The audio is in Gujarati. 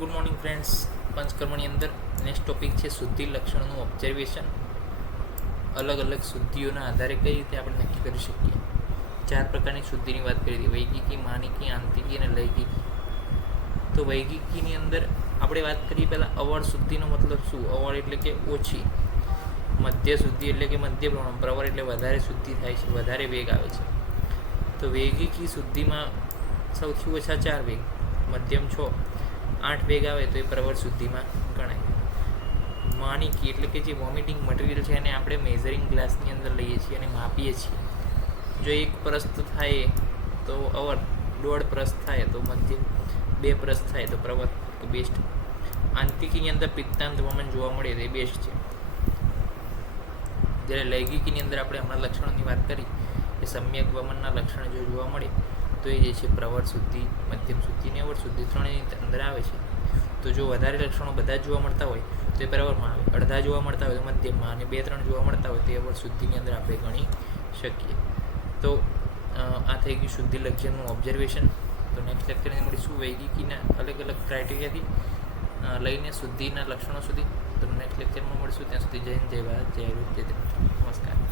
Good morning friends. પંચકર્મની અંદર નેક્સ્ટ ટોપિક છે શુદ્ધિ લક્ષણનું ઓબ્ઝર્વેશન. અલગ અલગ શુદ્ધિઓના આધારે કઈ રીતે આપણે નક્કી કરી શકીએ. 4 પ્રકારની શુદ્ધિની વાત કરી હતી: વૈગિકી, માનિકી, આંતિકી અને લૈંગિકી. તો વૈગિકીની અંદર આપણે વાત કરીએ પહેલાં અવળ શુદ્ધિનો મતલબ શું? અવળ એટલે કે ઓછી, મધ્ય શુદ્ધિ એટલે કે મધ્ય પ્રમાણ, પ્રવર એટલે વધારે શુદ્ધિ થાય છે, વધારે વેગ આવે છે. તો વૈગિકી શુદ્ધિમાં સૌથી ઓછા 4 વેગ, મધ્યમ 6, 8 વેગ આવે તો એ પ્રવર શુદ્ધિમાં ગણાય. માનિકી એટલે કે જે વોમિટિંગ મટીરિયલ છે એને આપણે મેઝરિંગ ગ્લાસની અંદર લઈએ છીએ અને માપીએ છીએ. જો 1 પ્રસ્ત થાય તો અવર, 1.5 પ્રસ્ત થાય તો મધ્ય, 2 પ્રસ્ત થાય તો પ્રવર કે બેસ્ટ. આંતિકીની અંદર પિત્તાંત વમન જોવા મળે તો એ બેસ્ટ છે. જ્યારે લૈંગિકીની અંદર આપણે હમણાં લક્ષણોની વાત કરી કે સમ્યક વમનના લક્ષણ જો જોવા મળે તો એ જે છે પ્રવર શુદ્ધિ, મધ્યમ શુદ્ધિ ને અવર શુદ્ધિ ત્રણેયની અંદર આવે છે. તો જો વધારે લક્ષણો બધા જ જોવા મળતા હોય તો એ પ્રવરમાં આવે, અડધા જોવા મળતા હોય તો મધ્યમમાં, અને 2-3 જોવા મળતા હોય તો એ અવર શુદ્ધિની અંદર આપણે ગણી શકીએ. તો આ થઈ ગયું શુદ્ધિ લક્ષણનું ઓબ્ઝર્વેશન. તો નેક્સ્ટ લેક્ચરની મળીશું વૈગિકીના અલગ અલગ ક્રાઇટેરિયાથી લઈને શુદ્ધિના લક્ષણો સુધી. તો નેક્સ્ટ લેક્ચરમાં મળીશું. ત્યાં સુધી જય હિન્દ, જય ભારત, જય આયુર્વેદ, જય દેવ. નમસ્કાર.